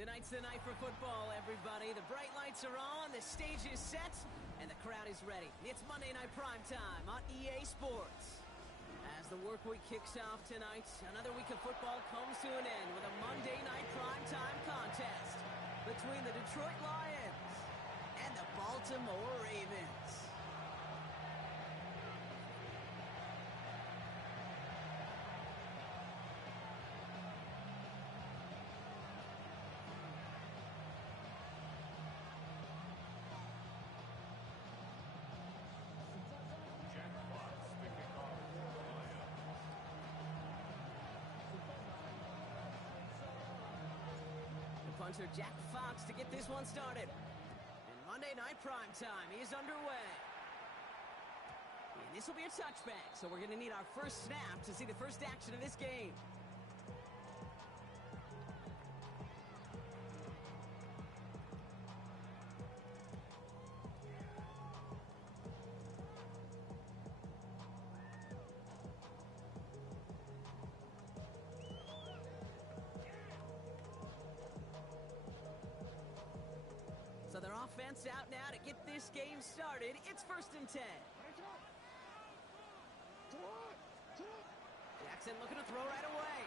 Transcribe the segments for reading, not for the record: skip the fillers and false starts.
Tonight's the night for football, everybody. The bright lights are on, the stage is set, and the crowd is ready. It's Monday Night Primetime on EA Sports. As the work week kicks off tonight, another week of football comes to an end with a Monday Night Primetime contest between the Detroit Lions and the Baltimore Ravens. Punter Jack Fox to get this one started. And Monday Night Primetime is underway. And this will be a touchback, so we're going to need our first snap to see the first action of this game. So their offense out now to get this game started. It's 1st and 10. Jackson looking to throw right away.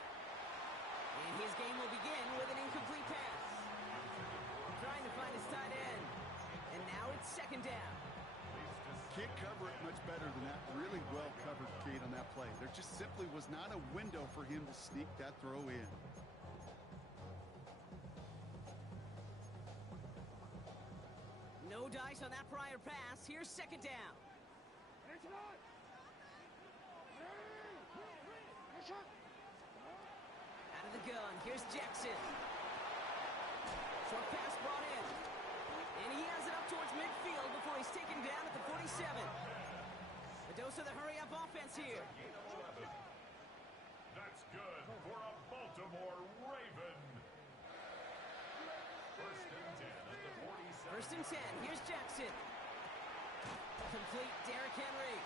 And his game will begin with an incomplete pass. Trying to find his tight end. And now it's 2nd down. Can't cover it much better than that. Really well covered, Kate, on that play. There just simply was not a window for him to sneak that throw in. No dice on that prior pass. Here's 2nd down. Out of the gun. Here's Jackson. Short pass brought in. And he has it up towards midfield before he's taken down at the 47. A dose of the hurry-up offense here. That's good for a Baltimore Raven. 1st and 10 at the 47. 1st and 10. Here's Jackson. Complete Derrick Henry.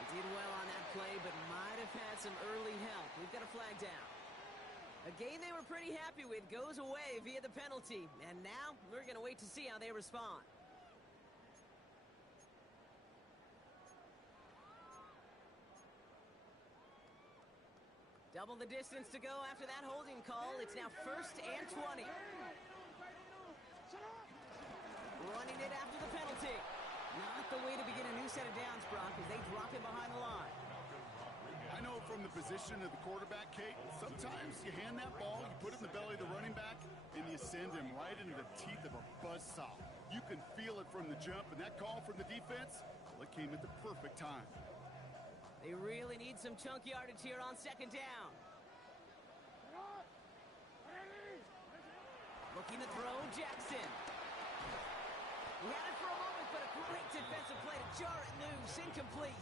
He did well on that play, but might have had some early help. We've got a flag down. A game they were pretty happy with goes away via the penalty. And now we're going to wait to see how they respond. Double the distance to go after that holding call. It's now 1st and 20. Running it after the penalty. Not the way to begin a new set of downs, Brock, as they drop him behind the line. I know from the position of the quarterback, Kate, sometimes you hand that ball, you put it in the belly of the running back, and you send him right into the teeth of a buzzsaw. You can feel it from the jump, and that call from the defense, well, it came at the perfect time. They really need some chunk yardage here on 2nd down. Looking to throw, Jackson. He had it for a moment, but a great defensive play to jar it loose. Incomplete.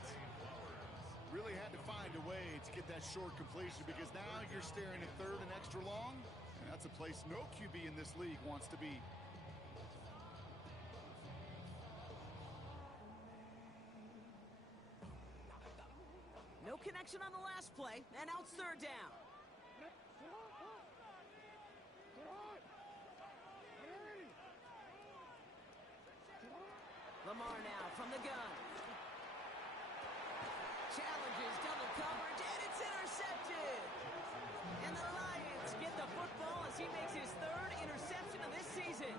Really had to find a way to get that short completion because now you're staring at 3rd and extra long. And that's a place no QB in this league wants to be. No connection on the last play, and now it's 3rd down. Lamar now from the gun. Challenges double coverage, and it's intercepted. And the Lions get the football as he makes his 3rd interception of this season.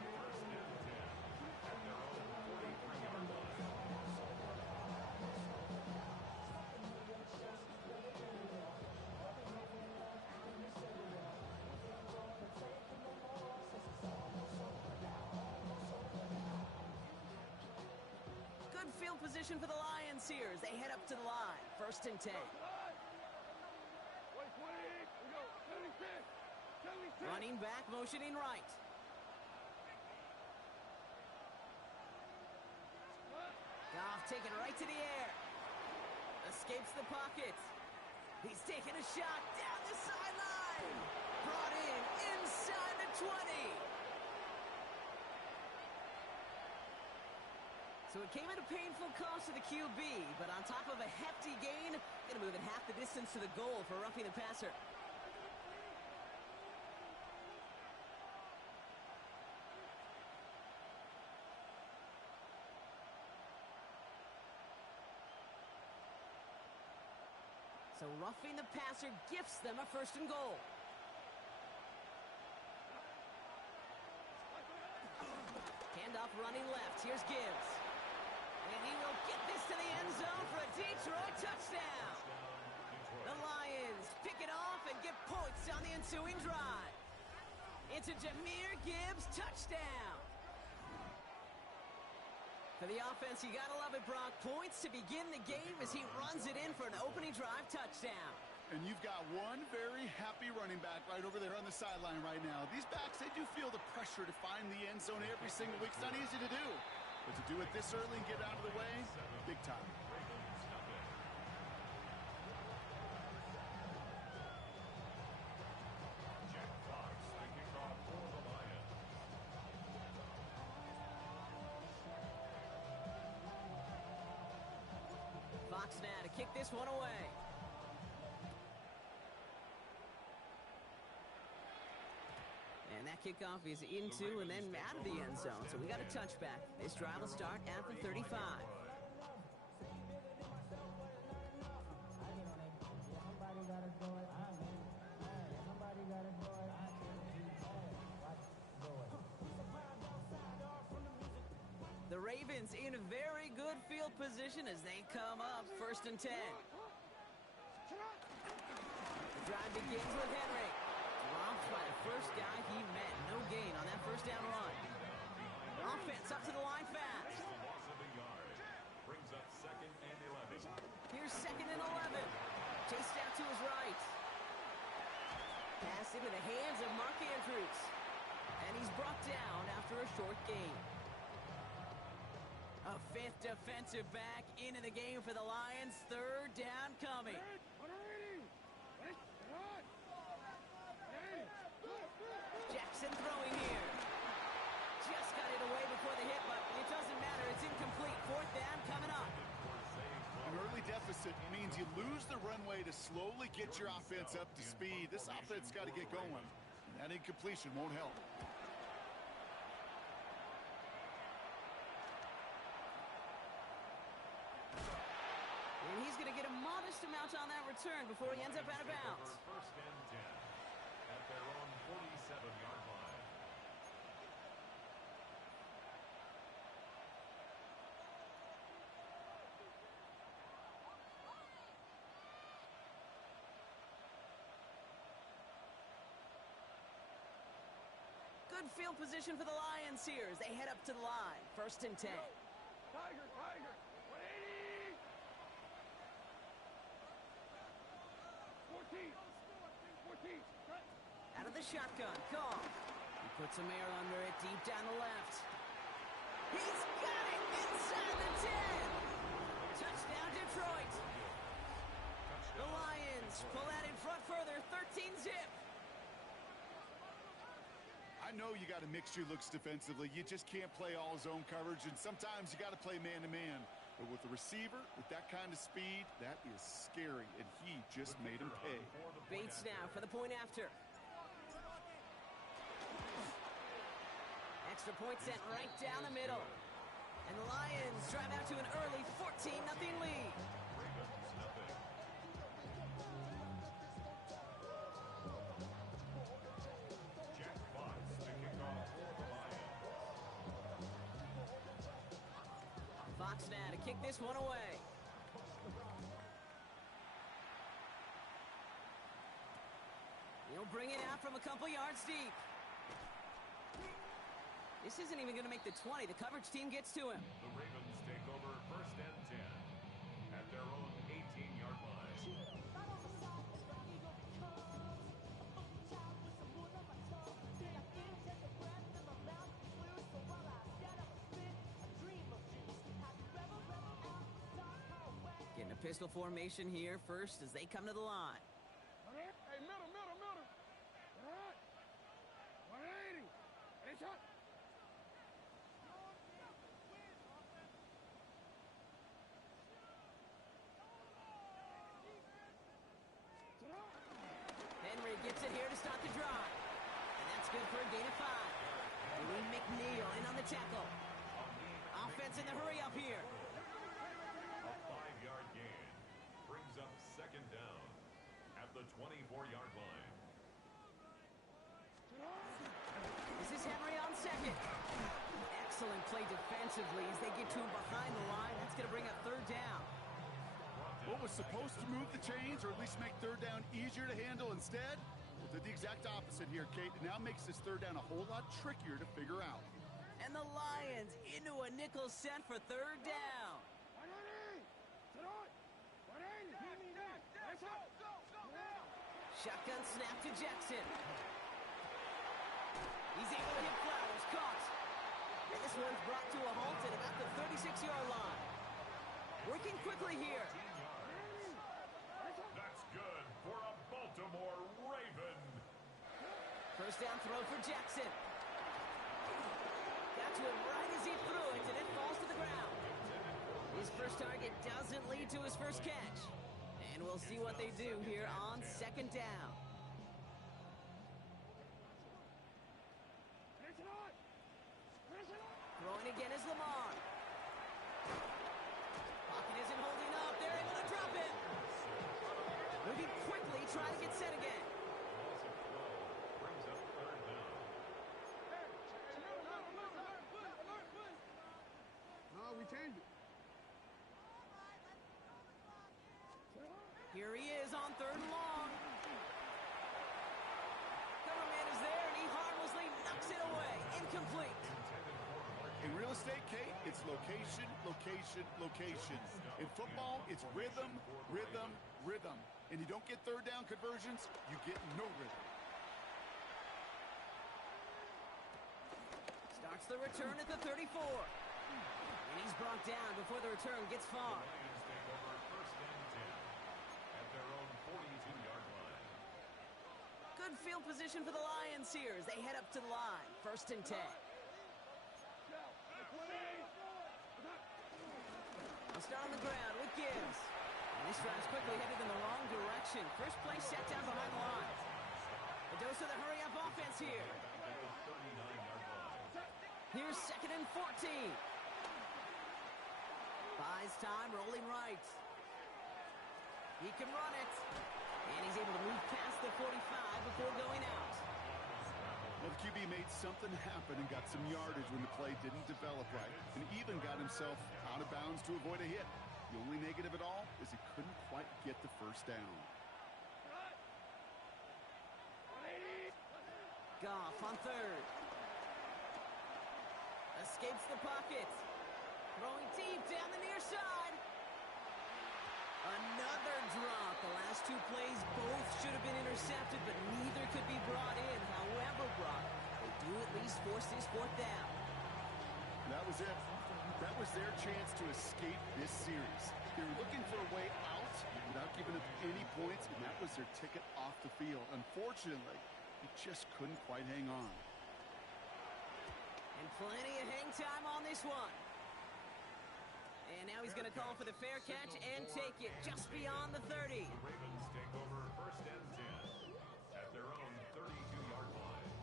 Field position for the Lions here as they head up to the line. 1st and 10. Running back, motioning right. Goff taking right to the air. Escapes the pocket. He's taking a shot down the sideline. Brought in inside the 20. So it came at a painful cost to the QB, but on top of a hefty gain, going to move it half the distance to the goal for roughing the passer. So roughing the passer gifts them a 1st and goal. Handoff running left. Here's Gibbs. And he will get this to the end zone for a Detroit touchdown. The Lions pick it off and get points on the ensuing drive. It's a Jahmyr Gibbs touchdown. For the offense, you gotta love it, Brock. Points to begin the game as he runs it in for an opening drive touchdown. And you've got one very happy running back right over there on the sideline right now. These backs, they do feel the pressure to find the end zone every single week. It's not easy to do. But to do it this early and get out of the way, big time. Fox now to kick this one away. And that kickoff is into and then out of the end zone. So we got a touchback. This drive will start at the 35. The Ravens in a very good field position as they come up 1st and 10. The drive begins with Henry. Dropped by the first guy he met. No gain on that 1st down run. Offense up to the line fast. Brings up 2nd and 11. Here's 2nd and 11. Chased out to his right. Pass into the hands of Mark Andrews. And he's brought down after a short gain. A 5th defensive back into the game for the Lions. 3rd down coming. Jackson throwing here. Just got it away before the hit, but it doesn't matter. It's incomplete. 4th down coming up. An early deficit means you lose the runway to slowly get your offense up to speed. This offense got to get going. That incompletion won't help. And he's going to get a modest amount on that return before he ends up out of bounds. 1st and 10 at their own 47-yard line. Good field position for the Lions here as they head up to the line. 1st and 10. Tiger, 180! 14. Out of the shotgun, Call. He puts some air under it, deep down the left. He's got it inside the 10. Touchdown, Detroit. The Lions pull out in front further, 13-zip. I know you got to mix your looks defensively. You just can't play all zone coverage, and sometimes you got to play man-to-man. But with the receiver, with that kind of speed, that is scary, and he just made him pay. Bates now for the point after. Extra point sent right down the middle. And the Lions drive out to an early 14-0 lead. Fox now to kick this one away. He'll bring it out from a couple yards deep. This isn't even going to make the 20. The coverage team gets to him. The Ravens take over 1st and 10 at their own 18-yard line. Getting a pistol formation here first as they come to the line. Hey, middle. All right. 180. Hey, shot. Henry gets it here to start the drive. And that's good for a gain of 5. Louis McNeil in on the tackle. Offense in the hurry up here. A 5-yard gain brings up 2nd down. the 24-yard line. This is Henry on second. Excellent play defensively as they get to him behind the line. That's going to bring up third down. What was supposed to move the chains or at least make third down easier to handle instead? Well, did the exact opposite here, Kate. It now makes this third down a whole lot trickier to figure out. And the Lions into a nickel set for third down. Shotgun snap to Jackson. He's able to hit Flowers. Caught. And this one's brought to a halt at about the 36-yard line. Working quickly here. That's good for a Baltimore Raven. First down throw for Jackson. Got to him right as he threw it, and it falls to the ground. His first target doesn't lead to his first catch. And we'll see what they do here on second down. Throwing again is Lamar. Pocket isn't holding up. They're able to drop it. Moving quickly, trying to get set again. Brings up third down. No, we changed it. Here he is on third and long. Coverman is there, and he harmlessly knocks it away. Incomplete. In real estate, Kate, it's location, location, location. In football, it's rhythm, rhythm, rhythm. And you don't get third down conversions, you get no rhythm. Starts the return at the 34. And he's brought down before the return gets far. Lions take over first and 10 at their own 42-yard line. Good field position for the Lions here as they head up to the line. First and 10. I'll start on the ground with Gibbs. And this drive's quickly headed in the wrong direction. First play set down behind the line. A dose of the hurry-up offense here. Here's second and 14. Buys time, rolling right. He can run it. And he's able to move past the 45 before going out. Well, the QB made something happen and got some yardage when the play didn't develop right, and even got himself out of bounds to avoid a hit. The only negative at all is he couldn't quite get the first down. Goff on third. Escapes the pocket. Throwing deep down the near side. Another drop. The last two plays both should have been intercepted, but neither could be brought in. However, Brock, they do at least force this fourth down. That was it. That was their chance to escape this series. They were looking for a way out without giving up any points, and that was their ticket off the field. Unfortunately, he just couldn't quite hang on. And plenty of hang time on this one. And now he's going to call for the fair catch and take it just beyond the 30. The Ravens take over first and 10 at their own 32-yard line.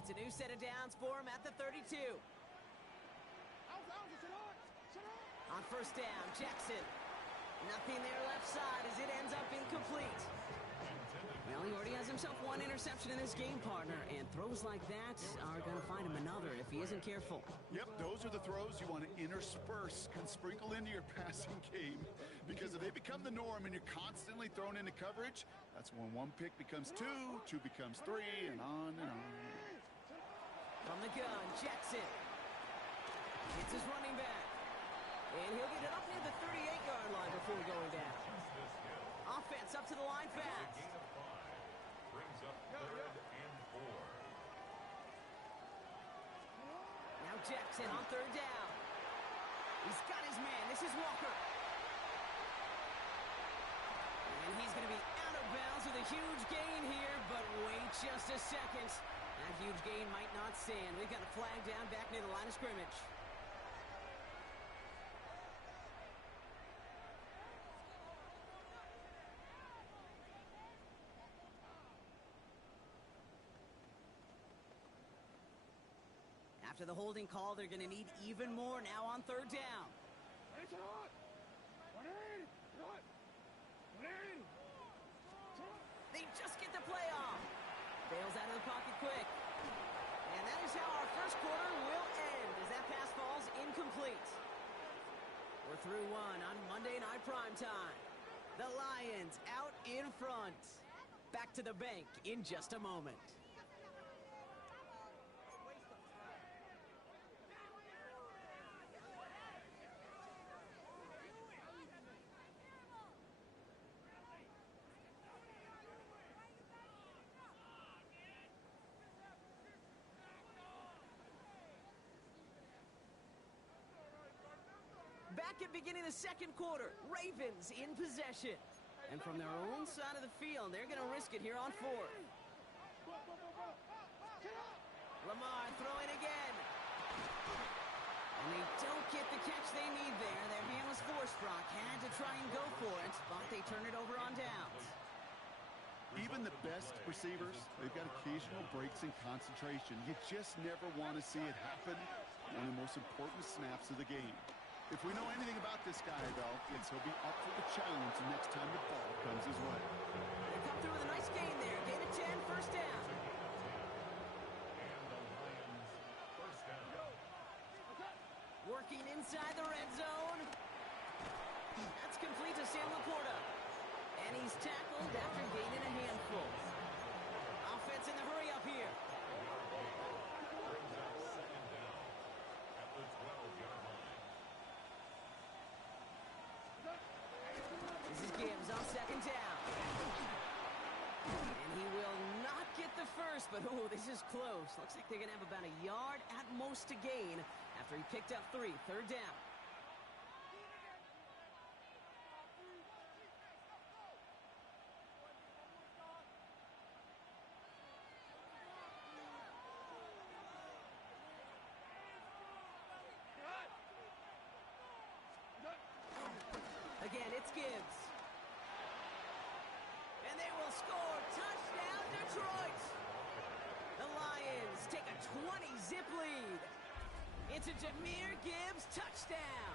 It's a new set of downs for him at the 32. On first down, Jackson. Nothing there left side as it ends up incomplete. Well, he already has himself one interception in this game, partner, and throws like that are going to find him another if he isn't careful. Yep, those are the throws you want to intersperse and sprinkle into your passing game. Because if they become the norm and you're constantly thrown into coverage, that's when one pick becomes two, two becomes three, and on and on. From the gun, Jackson. It's his running back. And he'll get it up near the 38-yard line before going down. Offense up to the line fast. Gain of 5 brings up third and 4. Now Jackson on third down. He's got his man. This is Walker. And he's going to be out of bounds with a huge gain here, but wait just a second. That huge gain might not stand. We've got a flag down back near the line of scrimmage. After the holding call, they're going to need even more now on third down. They just get the play off. Bails out of the pocket quick. And that is how our first quarter will end as that pass falls incomplete. We're through one on Monday Night Primetime. The Lions out in front. Back to the bank in just a moment. Back at beginning the second quarter, Ravens in possession. And from their own side of the field, they're going to risk it here on fourth. Lamar throwing again. And they don't get the catch they need there. Their man was forced, Brock. Had to try and go for it, but they turn it over on downs. Even the best receivers, they've got occasional breaks in concentration. You just never want to see it happen. One of the most important snaps of the game. If we know anything about this guy, though, it's he'll be up for the challenge next time the ball comes his way. They come through with a nice gain there. Gain of 10, first down. Working inside the red zone. That's complete to Sam Laporta. And he's tackled after gaining a handful. Offense in the hurry up here. This is Gibbs on second down. And he will not get the first, but this is close. Looks like they're going to have about a yard at most to gain after he picked up 3, third down. Again, it's Gibbs. And they will score. Touchdown, Detroit. The Lions take a 20-zip lead. It's a Jahmyr Gibbs touchdown.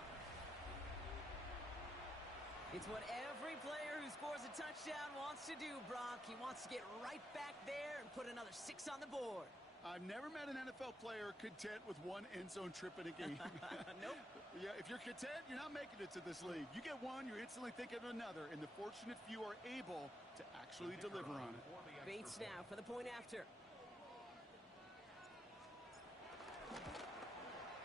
It's what every player who scores a touchdown wants to do, Brock. He wants to get right back there and put another 6 on the board. I've never met an NFL player content with one end zone trip in a game. Nope. Yeah, if you're content, you're not making it to this league. You get one, you're instantly thinking of another, and the fortunate few are able to actually deliver on it. Bates now for the point after.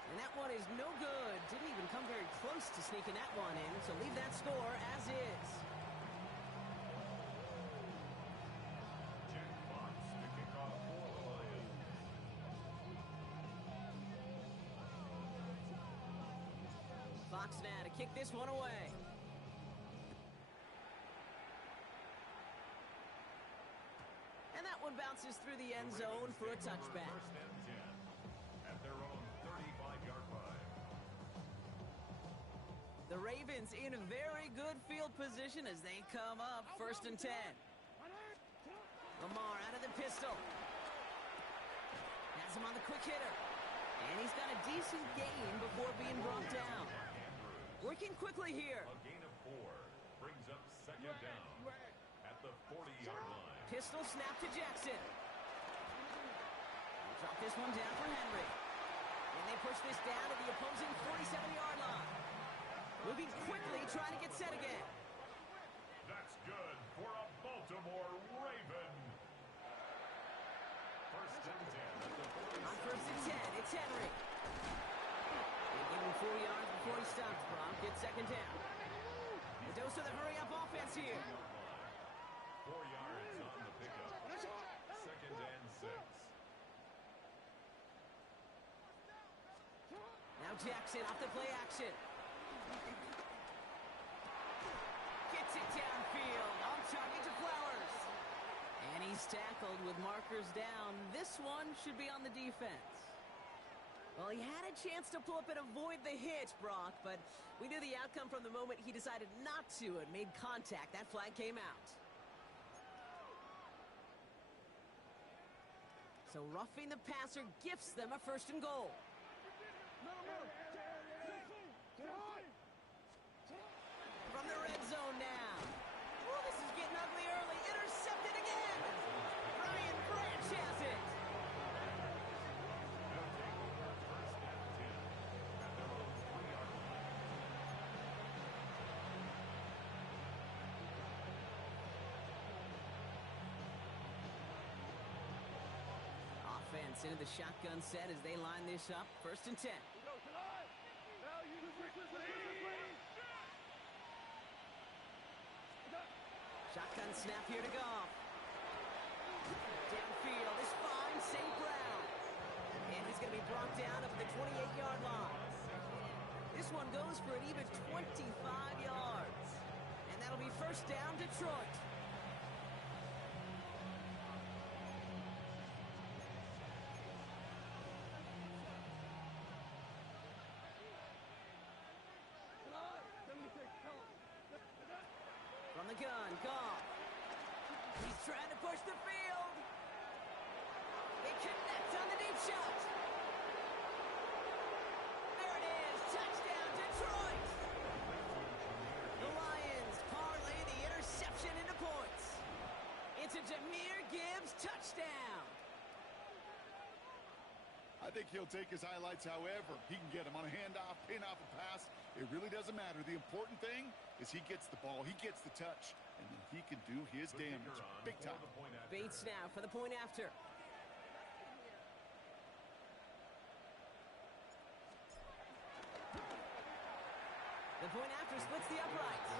And that one is no good. Didn't even come very close to sneaking that one in, so leave that score as is. Fox now to kick this one away. And that one bounces through the end zone for a touchback. First and 10 at their own 35-yard line. The Ravens in very good field position as they come up first and 10. Lamar out of the pistol. Has him on the quick hitter. And he's got a decent gain before being brought down. Working quickly here. A gain of 4 brings up second down at the 40-yard line. Pistol snap to Jackson. Drop this one down for Henry. And they push this down to the opposing 47-yard line. Moving quickly, trying to get set again. That's good for a Baltimore Raven. First and 10 at the 40. On first and 10, it's Henry. They give him 4 yards before he stops. Brock gets second down. The dose of the hurry-up offense here. 4 yards on the pickup. Second and 6. Now Jackson off the play action. Gets it downfield. On target to Flowers. And he's tackled with markers down. This one should be on the defense. Well, he had a chance to pull up and avoid the hit, Brock, but we knew the outcome from the moment he decided not to and made contact. That flag came out. So roughing the passer gifts them a 1st and goal. From the red zone now. Oh, this is getting ugly early. Intercepted again. Brian Branch has it. Offense into the shotgun set as they line this up. 1st and 10. Shotgun snap here to Goff. Downfield is fine. St. Brown. And he's going to be brought down up at the 28-yard line. This one goes for an even 25 yards. And that'll be 1st down, Detroit. From the gun, Goff. He's trying to push the field. They connect on the deep shot. There it is. Touchdown, Detroit. The Lions parlay the interception into points. It's a Jahmyr Gibbs touchdown. I think he'll take his highlights however he can get them on a handoff, pin off a pass. It really doesn't matter. The important thing is he gets the ball, he gets the touch, and then he can do his damage big time. Bates now for the point after. The point after splits the uprights.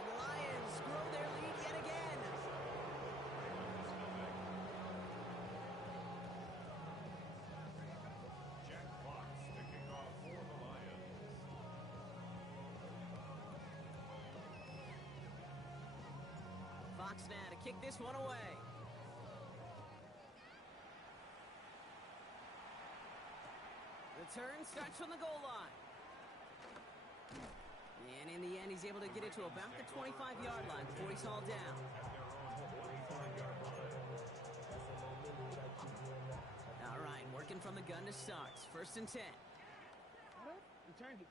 And the Lions grow their lead yet again. Jack Fox to kick off for the Lions. Fox now to kick this one away. Return starts from the goal line. And in the end, he's able to get it to about the 25-yard line before he's hauled down. All right, working from the gun to start. 1st and 10. You change it.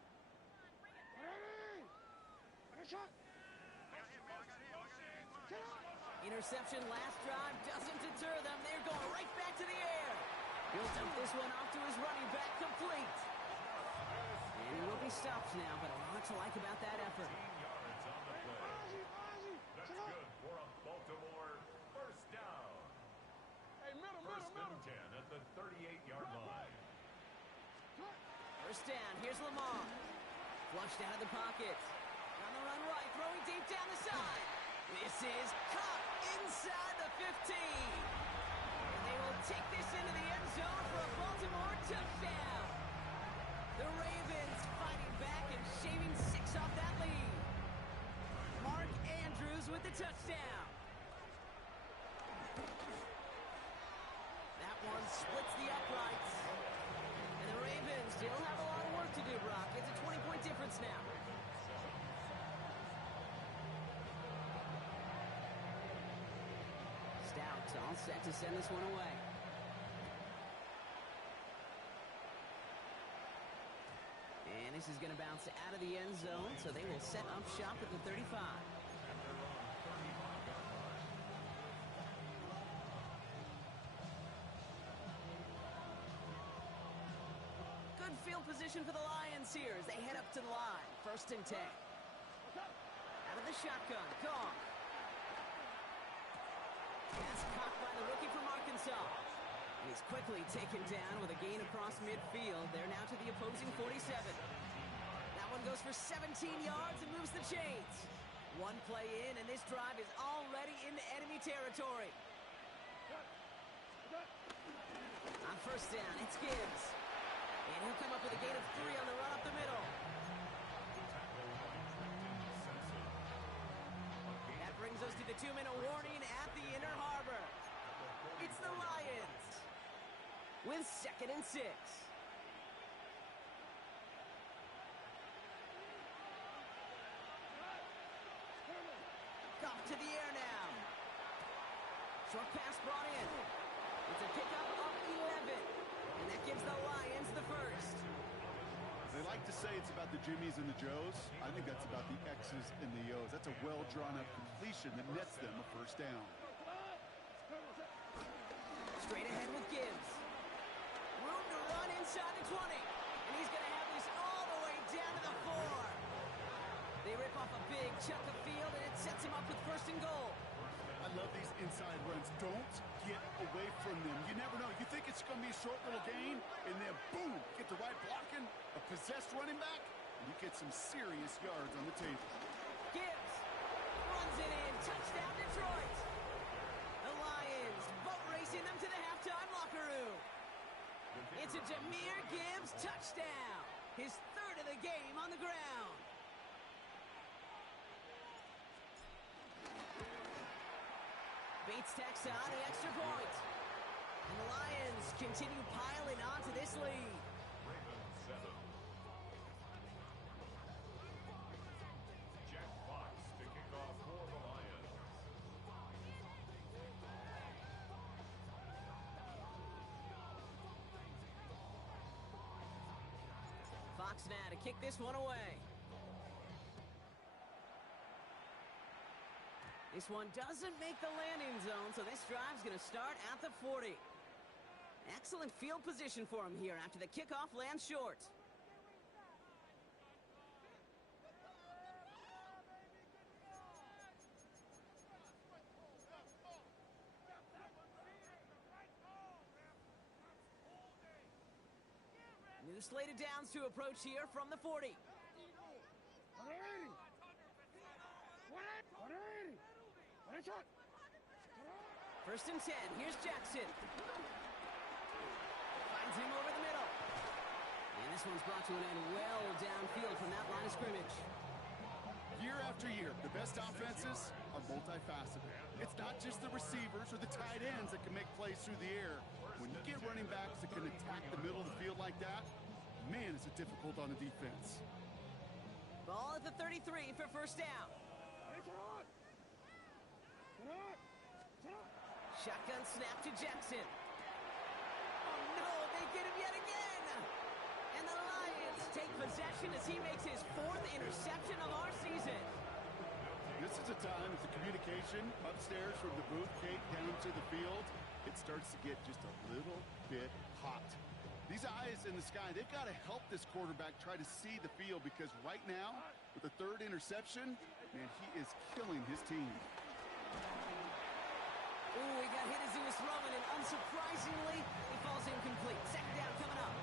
Interception last drive doesn't deter them. They're going right back to the air. He'll dump this one off to his running back, complete. And he will be stopped now, but a lot to like about that effort. 15 yards on the play. That's good for a Baltimore 1st down. Hey, middle. 1st and 10 at the 38-yard line. 1st down, here's Lamar. Flushed out of the pocket. On the run right, throwing deep down the side. This is caught inside the 15. And they will take this into the end zone for a Baltimore touchdown. The Ravens fighting back and shaving 6 off that lead. Mark Andrews with the touchdown. That one splits the uprights. And the Ravens still have a lot of work to do, Brock. It's a 20-point difference now. Stout all set to send this one away. And this is going to bounce out of the end zone, so they will set up shop at the 35. Good field position for the Lions here as they head up to the line. 1st and 10. Out of the shotgun, Goff. Pass caught by the rookie from Arkansas. And he's quickly taken down with a gain across midfield. They're now to the opposing 47. That one goes for 17 yards and moves the chains. One play in, and this drive is already into enemy territory. On 1st down, it's Gibbs. And he'll come up with a gain of 3 on the run up the middle. That brings us to the 2-minute warning at the inner harbor. It's the Lions with 2nd and 6. Goff to the air now. Short pass brought in. It's a pickup of 11. And that gives the Lions the first. They like to say it's about the Jimmies and the Joes. I think that's about the X's and the O's. That's a well-drawn-up completion that nets them a first down. Straight ahead with Gibbs. Room to run inside the 20. And he's going to have this all the way down to the 4. They rip off a big chunk of field, and it sets him up with first and goal. I love these inside runs. Don't get away from them. You never know. You think it's going to be a short little gain, and then boom, get the right blocking, a possessed running back, and you get some serious yards on the table. Gibbs runs it in. Touchdown, Detroit. The Lions boat racing them to the halftime locker room. It's a Jahmyr Gibbs touchdown. His third of the game on the ground. Bates tacks on the extra point. And the Lions continue piling onto this lead. Ravens 7. Jack Fox to kick off for the Lions. Fox now to kick this one away. This one doesn't make the landing zone, so this drive's going to start at the 40. Excellent field position for him here after the kickoff lands short. New slate of downs to approach here from the 40. 180. First and 10. Here's Jackson. Finds him over the middle. And this one's brought to an end well downfield from that line of scrimmage. Year after year, the best offenses are multifaceted. It's not just the receivers or the tight ends that can make plays through the air. When you get running backs that can attack the middle of the field like that, man, is it difficult on the defense. Ball at the 33 for first down. Shotgun snap to Jackson. Oh no, they get him yet again. And the Lions take possession as he makes his fourth interception of our season. This is a time that the communication upstairs from the booth, Kate, down to the field, it starts to get just a little bit hot. These eyes in the sky, they've got to help this quarterback try to see the field, because right now, with the third interception, man, he is killing his team. Ooh, he got hit as he was throwing, and unsurprisingly, he falls incomplete. Second down coming up.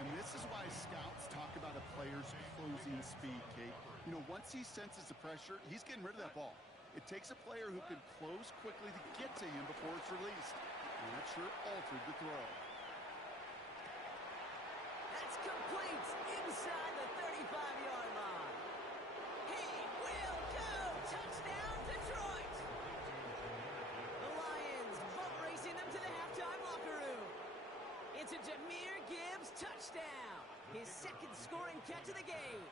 And this is why scouts talk about a player's closing speed, Kate. You know, once he senses the pressure, he's getting rid of that ball. It takes a player who can close quickly to get to him before it's released. And that sure altered the throw. That's complete inside the 35-yard line. He will go! Touchdown, Detroit! The Lions boat racing them to the halftime locker room. It's a Jahmyr Gibbs touchdown. His second scoring catch of the game.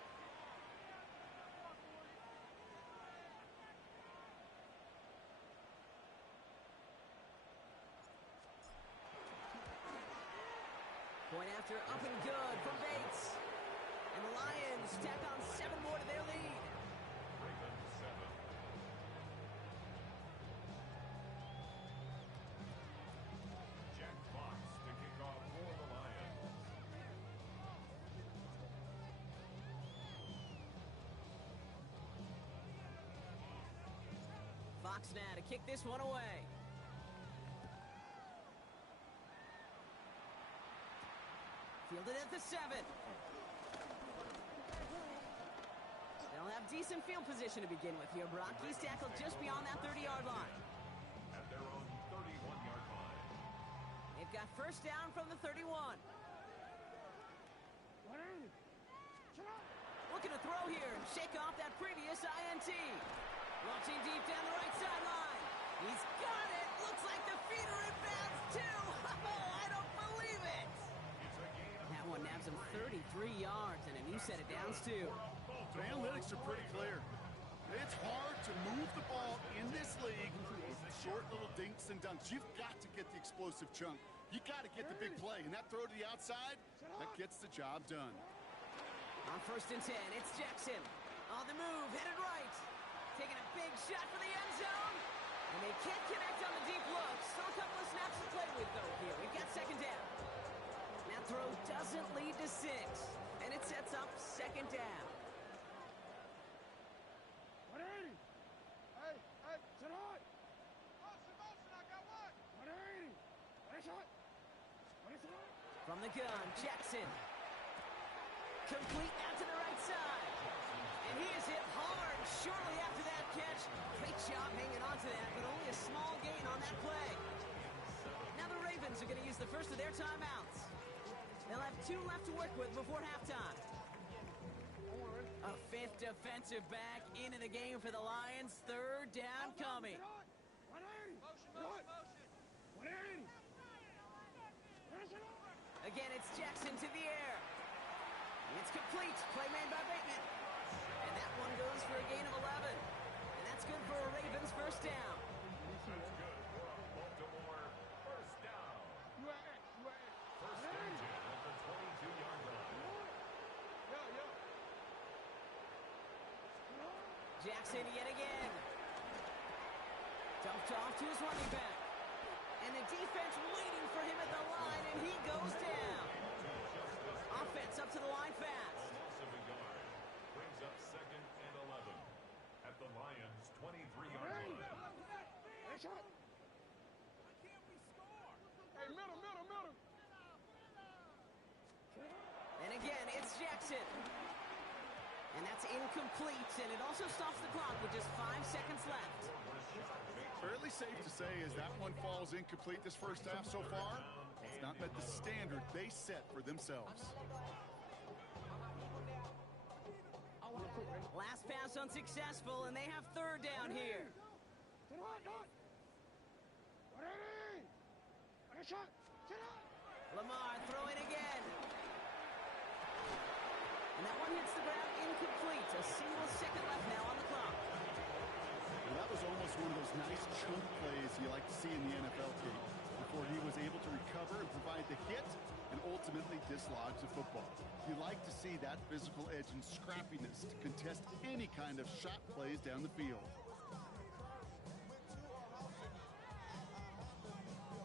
Point after up and good from Bates. And the Lions tack on 7 more to their lead. Ravens 7. Jack Fox to kick off for the Lions. Fox now to kick this one away. Fielded at the 7. They'll have decent field position to begin with here, Brock. He's tackled just beyond that 30-yard line. At their own 31-yard line. They've got first down from the 31. Looking to throw here and shake off that previous INT. Launching deep down the right sideline. He's got it. Looks like the feet are in bounds, too. Oh, I don't believe it. That one nabs him 33 yards and a new set of downs, too. The analytics are pretty clear. It's hard to move the ball in this league with short little dinks busts and dunks. You've got to get the explosive chunk. You got to get the big play. And that throw to the outside, that gets the job done. On 1st and 10, it's Jackson. On the move, headed right. Taking a big shot for the end zone. And they can't connect on the deep look. Still a couple of snaps to play with, though, here. We've got 2nd down. That throw doesn't lead to 6. And it sets up 2nd down. 180. Hey, sit on. Motion, I got one. 180. That's hot. What is it? From the gun, Jackson. Complete out to the right side. And he is hit hard shortly after that catch. Great job hanging on to that, but only a small gain on that play. Now the Ravens are going to use the first of their timeouts. They'll have 2 left to work with before halftime. A 5th defensive back into the game for the Lions. 3rd down coming. 180. Motion. 180. Again, it's Jackson to the air. It's complete. Play made by Bateman. And that one goes for a gain of 11. And that's good for a Ravens 1st down. That's good for a Baltimore 1st down. First and 10 at the 22-yard line. Jackson yet again. Dumped off to his running back. And the defense waiting for him at the line, and he goes down. Offense up to the line fast. Loss of a yard brings up 2nd and 11 at the Lions' 23-yard line. That's hot. Hey, middle. And again, it's Jackson. And that's incomplete, and it also stops the clock with just 5 seconds left. Fairly safe to say as that one falls incomplete this first half so far, it's not met the standard they set for themselves. Last pass unsuccessful, and they have 3rd down here. Sit on. 180. That's hot. Sit on. Lamar throwing again. And that one hits the ground incomplete. A single second left now on the clock. Well, that was almost one of those nice chunk plays you like to see in the NFL game before he was able to recover and provide the hit and ultimately dislodge the football. You like to see that physical edge and scrappiness to contest any kind of shot plays down the field.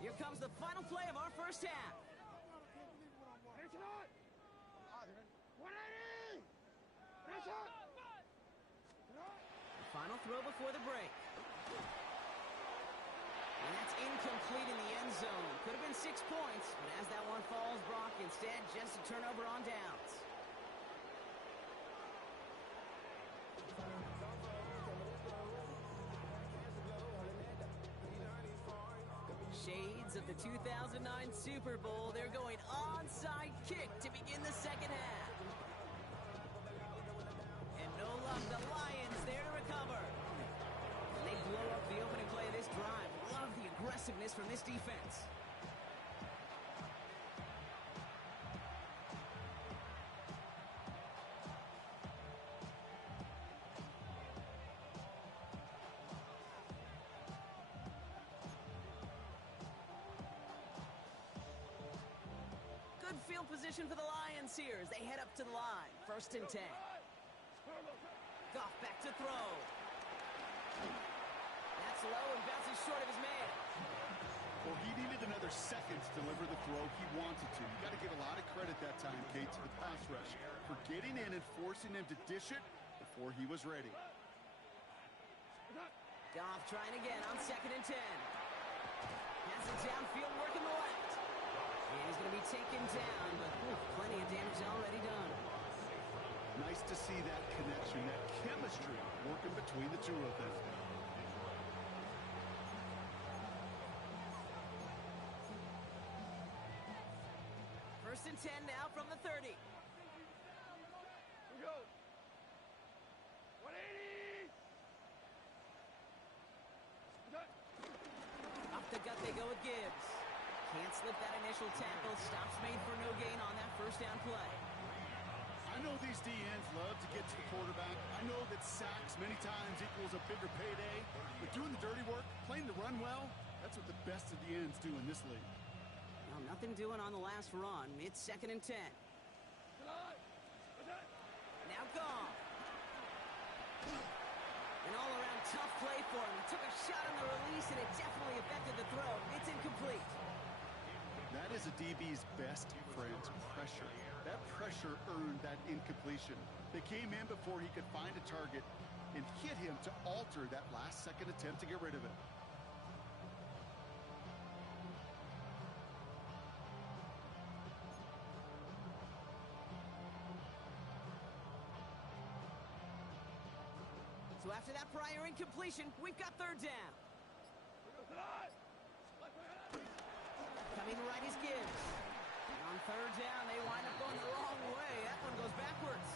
Here comes the final play of our first half. That's hot. 180. That's hot. The final throw before the break. And that's incomplete in the end zone. Could have been 6 points, but as that one falls, Brock, instead just a turnover on downs. Shades of the 2009 Super Bowl. They're going onside kick to begin the second half. And no luck, the Lions there to recover. And they blow up the opening play of this drive. Love the aggressiveness from this defense. Good field position for the Lions here as they head up to the line. 1st and 10. Goff back to throw. That's low and bounces short of his man. Well, he needed another second to deliver the throw he wanted to. You got to give a lot of credit that time, Kate, to the pass rush for getting in and forcing him to dish it before he was ready. Goff trying again on 2nd and 10. Has it downfield, working the left. And he's going to be taken down, but plenty of damage already done. Nice to see that connection, that chemistry working between the two of them. First and 10 now from the 30. Here we go. 180. Off the gut they go with Gibbs. Can't slip that initial tackle. Stops made for no gain on that first down play. I know these DNs love to get to the quarterback. I know that sacks many times equals a bigger payday. But doing the dirty work, playing the run well, That's what the best of the ends do in this league. Well, nothing doing on the last run. It's 2nd and 10. Now gone. An all-around tough play for him. He took a shot on the release, and it definitely affected the throw. It's incomplete. That is a DB's best friend, pressure. That pressure earned that incompletion. They came in before he could find a target and hit him to alter that last-second attempt to get rid of it. So after that prior incompletion, we've got 3rd down. Coming right is Gibbs. And on 3rd down, they wind up going the wrong way. That one goes backwards.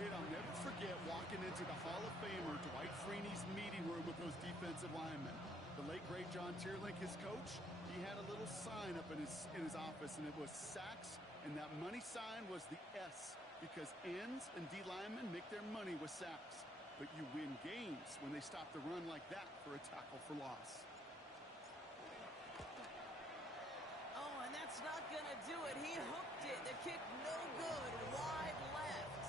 Kid, I'll never forget walking into the Hall of Famer Dwight Freeney's meeting room with those defensive linemen. The late, great John Tierlink, his coach, he had a little sign up in his office, and it was sacks, and that money sign was the S, because ends and D linemen make their money with sacks. But you win games when they stop the run like that for a tackle for loss. Oh, and that's not going to do it. He hooked it. The kick no good. Wide left.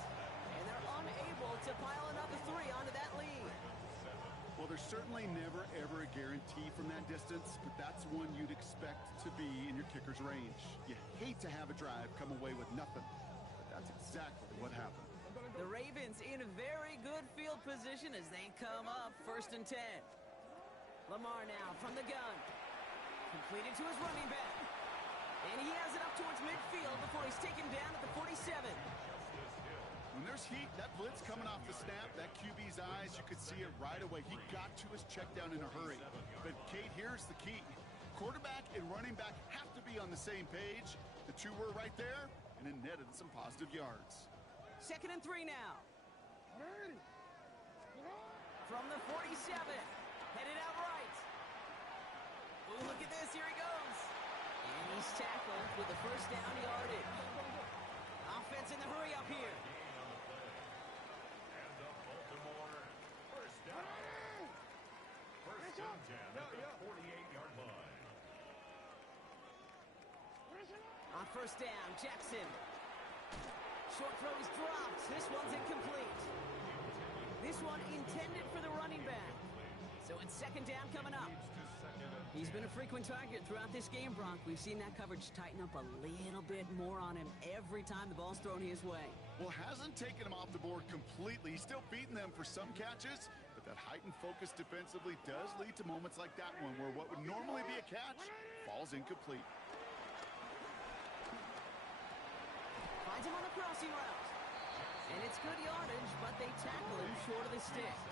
And they're unable to pile another 3 onto that lead. Well, there's certainly never, ever a guarantee from that distance, but that's one you'd expect to be in your kicker's range. You hate to have a drive come away with nothing, but that's exactly what happened. The Ravens in a very good field position as they come up 1st and 10. Lamar now from the gun. Completed to his running back. And he has it up towards midfield before he's taken down at the 47. When there's heat, that blitz coming off the snap, that QB's eyes, you could see it right away. He got to his check down in a hurry. But, Kate, here's the key. Quarterback and running back have to be on the same page. The two were right there, and it netted some positive yards. 2nd and 3 now. From the 47. Headed out right. Ooh, look at this. Here he goes. And he's tackled with the 1st down yardage. Offense in the hurry up here. And the Baltimore 1st down. 1st and 10 at the 48-yard line. On 1st down, Jackson. Short throw is dropped. This one's incomplete. This one intended for the running back. So it's 2nd down coming up. He's been a frequent target throughout this game, Bronk. We've seen that coverage tighten up a little bit more on him every time the ball's thrown his way. Well, hasn't taken him off the board completely. He's still beating them for some catches, but that heightened focus defensively does lead to moments like that one where what would normally be a catch falls incomplete. Finds him on the crossing route. And it's good yardage, but they tackle him short of the sticks.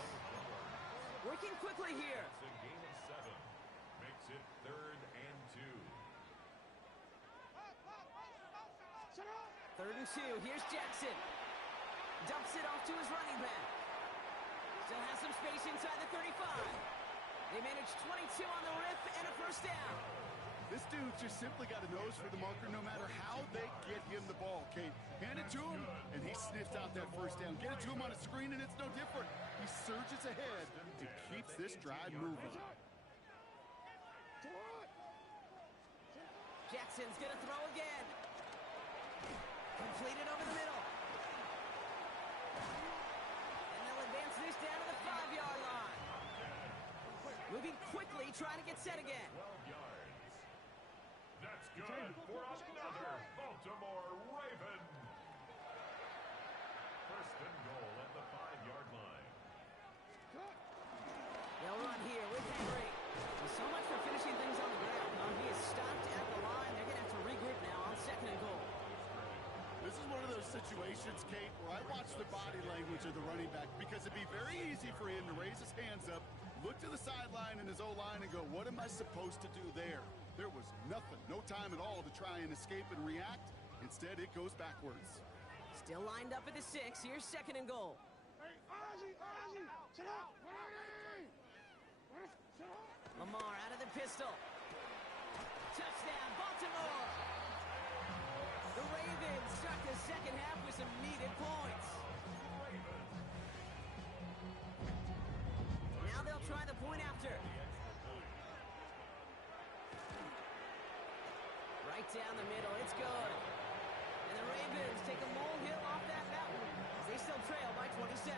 Working quickly here. It's a gain of 7. Makes it 3rd and 2. 3rd and 2. Here's Jackson. Dumps it off to his running back. Still has some space inside the 35. They manage 22 on the rip and a 1st down. This dude just simply got a nose for the marker no matter how they get him the ball, Kate. Hand it to him, and he sniffs out that 1st down. Get it to him on a screen, and it's no different. He surges ahead and keeps this drive moving. Jackson's going to throw again. Completed over the middle. And they'll advance this down to the 5-yard line. Moving quickly, trying to get set again. 12 yards. That's good for another Baltimore Raven. 1st and goal at the 5-yard line. They'll run here with Henry. Well, so much for finishing things on the ground. He is stopped at the line. They're going to have to regroup now on 2nd and goal. This is one of those situations, Kate, where I watch the body language of the running back because it'd be very easy for him to raise his hands up, look to the sideline and his O-line and go, what am I supposed to do there? There was nothing, no time at all to try and escape and react. Instead, it goes backwards. Still lined up at the 6. Here's 2nd and goal. Lamar out of the pistol. Touchdown, Baltimore! The Ravens start the 2nd half with some needed points. Now they'll try the point after. right down the middle. It's good. And the Ravens take a molehill off that mountain as they still trail by 27.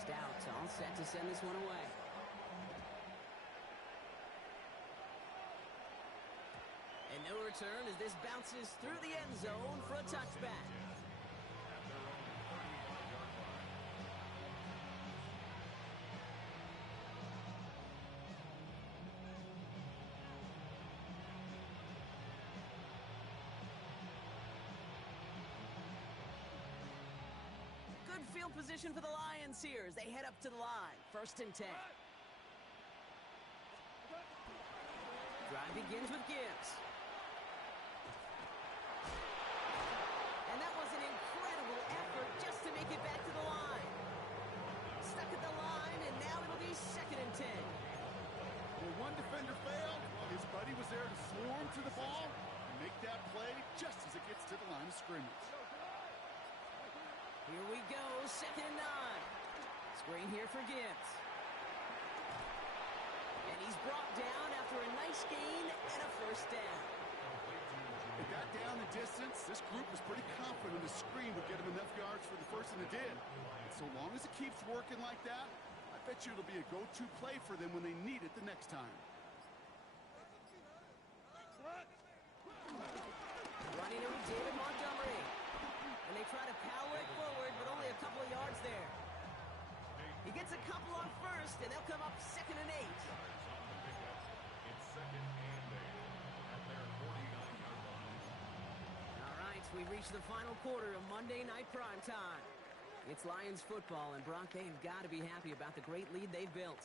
Stout all set to send this one away. And no return as this bounces through the end zone for a touchback. Good field position for the Lions here as they head up to the line. 1st and 10. Drive begins with Gibbs. And that was an incredible effort just to make it back to the line. Stuck at the line, and now it'll be 2nd and 10. Well, one defender failed. His buddy was there to swarm to the ball and make that play just as it gets to the line of scrimmage. Here we go, 2nd and 9. Screen here for Gibbs. And he's brought down after a nice gain and a 1st down. They got down the distance. This group was pretty confident the screen would get him enough yards for the 1st, and it did. And so long as it keeps working like that, I bet you it'll be a go-to play for them when they need it the next time. Running it with David Montgomery. And they try to power it forward, but only a couple of yards there. He gets a couple on 1st, and they'll come up 2nd and 8. It's 2nd and 8 at their 49-yard line. All right, we reach the final quarter of Monday Night Primetime. It's Lions football, and Brock, they've got to be happy about the great lead they've built.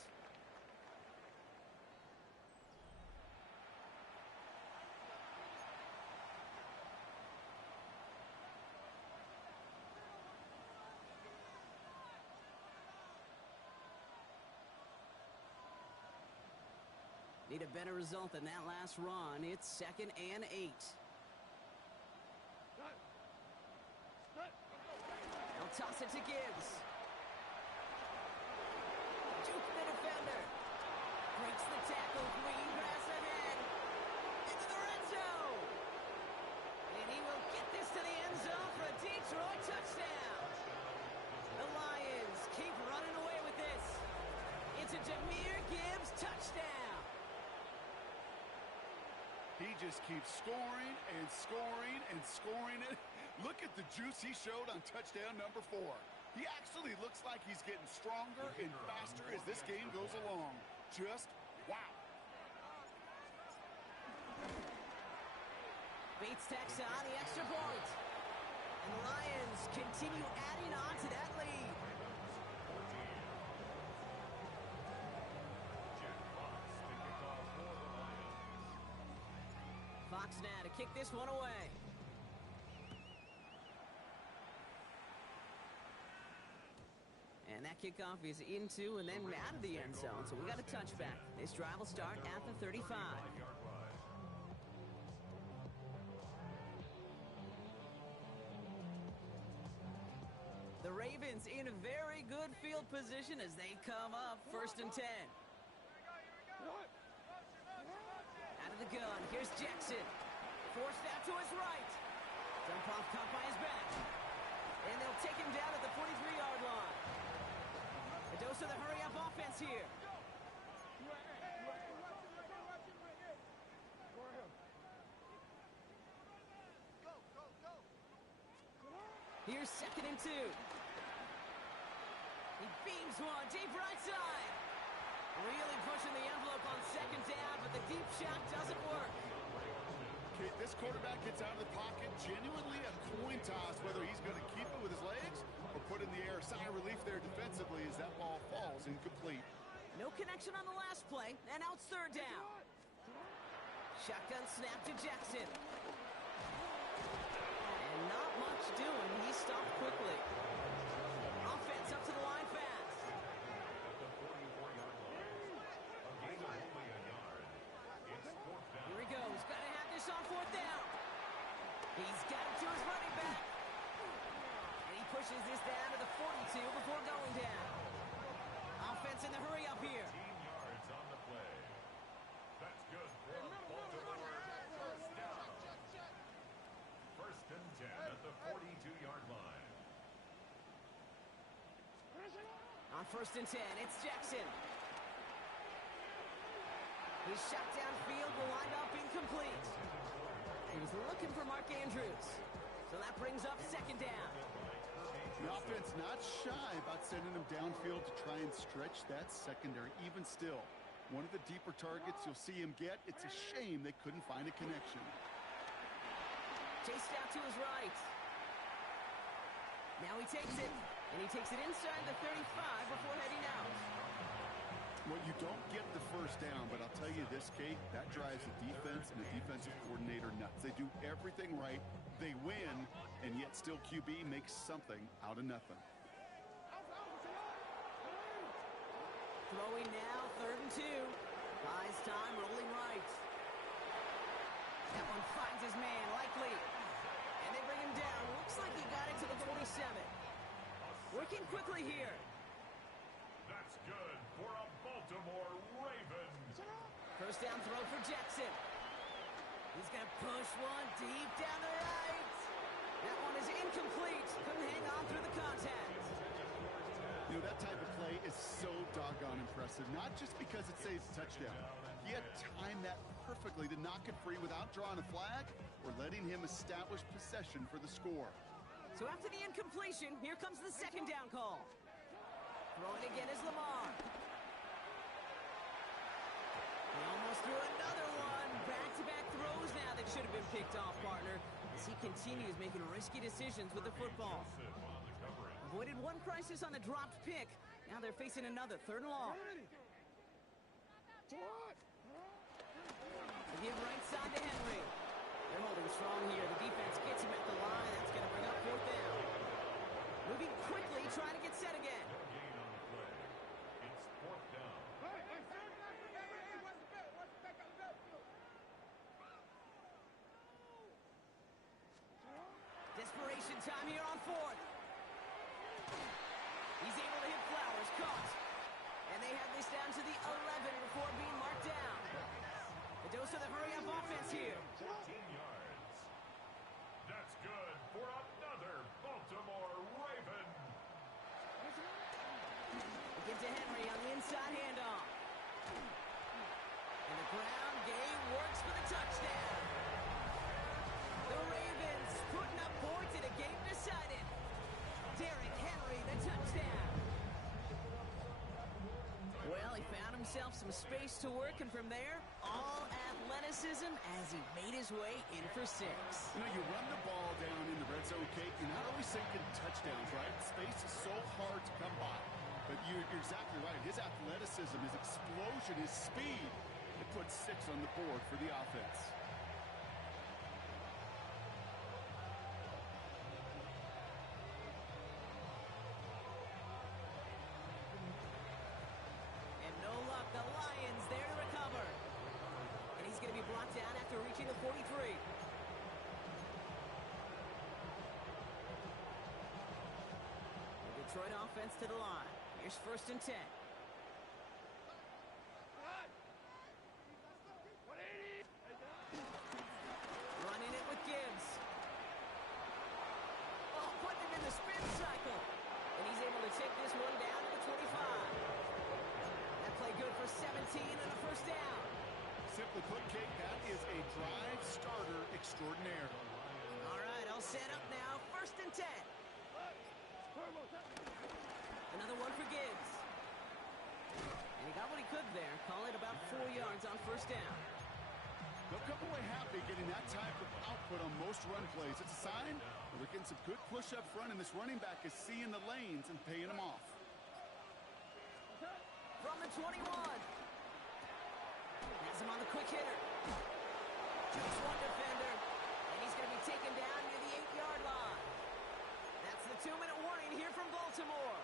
Need a better result than that last run. It's 2nd and 8. They'll toss it to Gibbs. Juke the defender. Breaks the tackle. Green grass ahead. Into the red zone. And he will get this to the end zone for a Detroit touchdown. The Lions keep running away with this. It's a Jahmyr Gibbs touchdown. He just keeps scoring and scoring and scoring it. Look at the juice he showed on touchdown number 4. He actually looks like he's getting stronger and faster as this game goes along. Just wow. Bates tacks on the extra point. And the Lions continue adding on to that lead. Fox now to kick this one away. And that kickoff is into and then out of the end zone. So we got a touchback. This drive will start at the 35. The Ravens in a very good field position as they come up 1st and 10. Out of the gun, here's Jackson. Forced out to his right. Dump off caught by his back. And they'll take him down at the 43-yard line. A dose of the hurry-up offense here. Here's 2nd and 2. He beams one deep right side. Really pushing the envelope on 2nd down, but the deep shot doesn't work. Okay, this quarterback gets out of the pocket, genuinely a coin toss whether he's going to keep it with his legs or put in the air. Sigh of relief there defensively as that ball falls incomplete. No connection on the last play, and now it's 3rd down. Shotgun snap to Jackson. And not much doing. He stopped quickly. Offense up to the line fast. Here he goes. Got to have this on 4th down. He's got it to his running back. And he pushes this down to the 42 before going down. defense in the hurry up here. 15 yards on the play. That's good for a Baltimore first down. First and 10 at the 42-yard line. On first and 10, it's Jackson. His shot downfield will wind up incomplete. He was looking for Mark Andrews. So that brings up second down. The offense not shy about sending him downfield to try and stretch that secondary. Even still, one of the deeper targets you'll see him get. It's a shame they couldn't find a connection. Chased out to his right. Now he takes it, and he takes it inside the 35 before heading out. Well, you don't get the first down, but I'll tell you this, Kate, that drives the defense and the defensive coordinator nuts. They do everything right. They win, and yet still QB makes something out of nothing. Throwing now, third and 2. Buys time, rolling right. That one finds his man, likely. And they bring him down. Looks like he got it to the 47. Working quickly here. That's good for a Baltimore Raven. First down throw for Jackson. He's going to push one deep down the right. That one is incomplete. Couldn't hang on through the contact. You know, that type of play is so doggone impressive, not just because it saves a touchdown. He had timed that perfectly to knock it free without drawing a flag or letting him establish possession for the score. So after the incompletion, here comes the second down call. Throwing again is Lamar. He almost threw another one. Back-to-back throws now that should have been picked off, partner, as he continues making risky decisions with the football. Avoided one crisis on the dropped pick. Now they're facing another third and long. They give right side to Henry. They're holding strong here. The defense gets him at the line. That's going to bring up fourth down. Moving quickly, trying to get set again. No gain on the play. It's fourth down. Desperation time here on fourth. He's able to hit Flowers, caught. And they have this down to the 11 before being marked down. The dose of the hurry-up offense here. 14 yards. That's good for another Baltimore Raven. They get to Henry on the inside handoff. And the ground game works for the touchdown. The Ravens putting up points in a game decided. Derrick Henry, the touchdown. Well, he found himself some space to work, and from there, all athleticism as he made his way in for 6. You know, you run the ball down in the red zone, Kate, you're not always thinking touchdowns, right? Space is so hard to come by. But you're exactly right. His athleticism, his explosion, his speed, it puts 6 on the board for the offense. And no luck, the Lions there to recover. And he's going to be brought down after reaching the 43. The Detroit offense to the line. Here's first and 10. Running it with Gibbs. Oh, putting him in the spin cycle. And he's able to take this one down to the 25. That play good for 17 and a first down. Simply put, Kate, that is a drive starter extraordinaire. All right, all set up now. First and 10. Another one for Gibbs. And he got what he could there. Call it about 4 yards on first down. They'll come away happy getting that type of output on most run plays. It's a sign that they're getting some good push up front, and this running back is seeing the lanes and paying them off. From the 21. Has him on the quick hitter. Just one defender. And he's going to be taken down near the 8-yard line. That's the 2-minute warning here from Baltimore.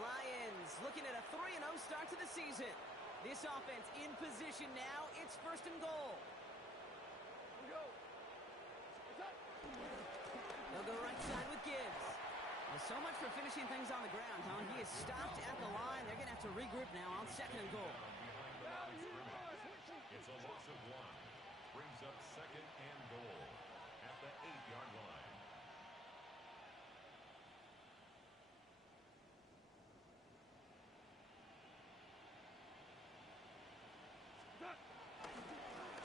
Lions looking at a 3-0 start to the season. This offense in position now. It's first and goal. They'll go right side with Gibbs. They'll So much for finishing things on the ground, huh? He is stopped at the line. They're going to have to regroup now on second and goal. It's a loss of 1. Brings up second and goal at the 8-yard line.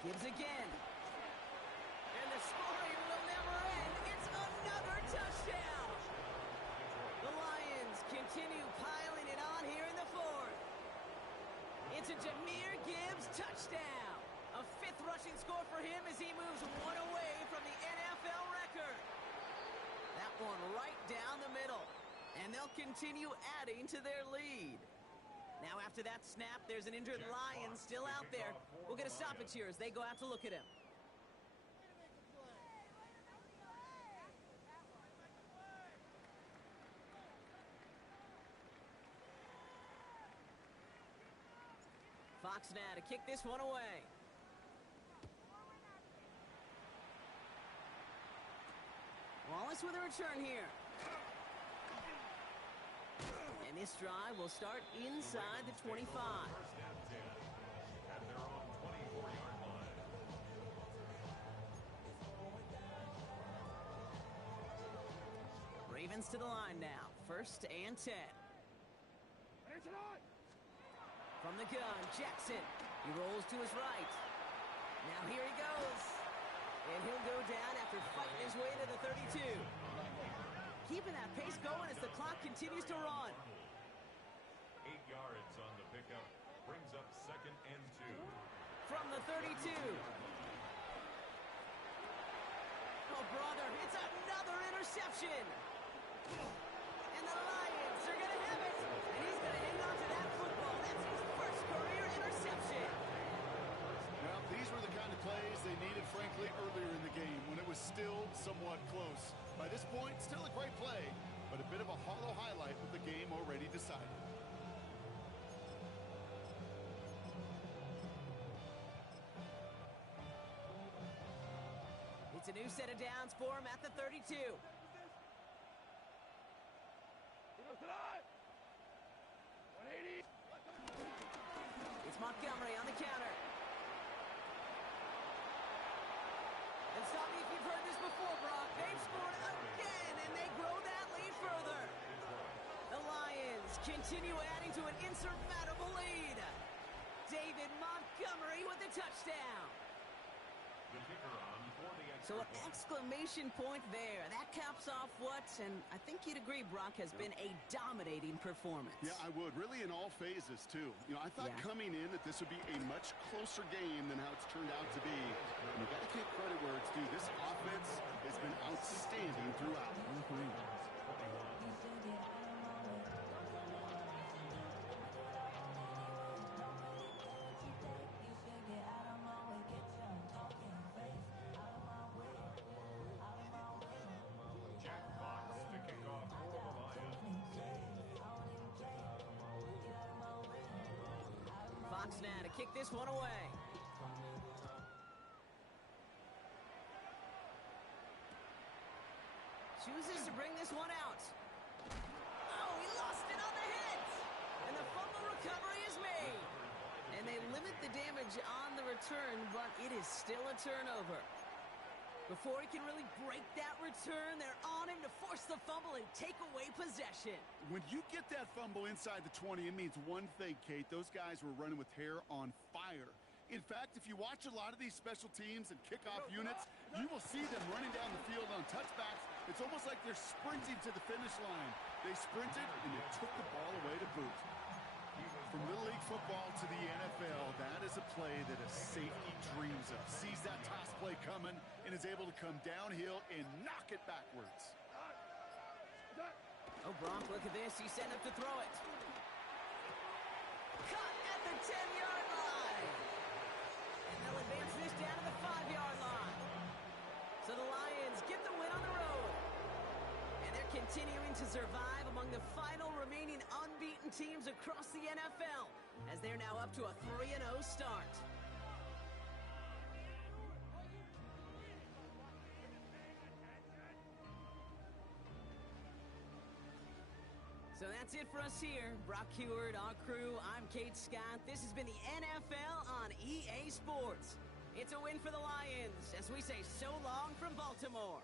Gibbs again. And the scoring will never end. It's another touchdown. The Lions continue piling it on here in the fourth. It's a Jahmyr Gibbs touchdown. A 5th rushing score for him as he moves one away from the NFL record. That one right down the middle. And they'll continue adding to their lead. Now after that snap, there's an injured Lion still out there. We'll get a stoppage here as they go out to look at him. Fox now to kick this one away. Wallace with a return here. And this drive will start inside the 25. At their own 24-yard line. Ravens to the line now. 1st and 10. From the gun, Jackson. He rolls to his right. Now here he goes. And he'll go down after fighting his way to the 32. Keeping that pace going as the clock continues to run. 8 yards on the pickup. Brings up second and 2. From the 32. Oh, brother, it's another interception. And the Lions are going to have it. And he's going to hang on to that football. That's his first career interception. Well, these were the kind of plays they needed, frankly, earlier in the game when it was still somewhat close. By this point, still a great play, but a bit of a hollow highlight with the game already decided. It's a new set of downs for him at the 32. It's Montgomery on the counter. And stop me if you've heard this before, Brock. They've scored again, and they grow that lead further. The Lions continue adding to an insurmountable lead. David Montgomery with the touchdown. The kicker on for the extra So an point. exclamation point there. That caps off what, and I think you'd agree, Brock, has been a dominating performance. Yeah, I would. Really in all phases, too. You know, I thought coming in that this would be a much closer game than how it's turned out to be. And you got to give credit where it's due. This offense has been outstanding throughout. Jack Fox to kick off for the Lions. Fox now to kick this one away. Chooses to bring this one out. Oh, he lost it on the hit. And the fumble recovery is made. And they limit the damage on the return, but it is still a turnover. Before he can really break that return, they're on him to force the fumble and take away possession. When you get that fumble inside the 20, it means one thing, Kate. Those guys were running with hair on fire. In fact, if you watch a lot of these special teams and kickoff units, you will see them running down the field on touchbacks. It's almost like they're sprinting to the finish line. They sprinted, and they took the ball away to boot. From Little League football to the NFL, that is a play that a safety dreams of. Sees that toss play coming and is able to come downhill and knock it backwards. Oh, Brock, look at this. He's setting up to throw it. Cut at the 10-yard line. And they'll advance this down to the 5-yard line. So the Lions get the win on the road. And they're continuing to survive among the final remaining unbeaten teams across the NFL as they're now up to a 3-0 start. So that's it for us here. Brock Heward, our crew, I'm Kate Scott. This has been the NFL on EA Sports. It's a win for the Lions as we say so long from Baltimore.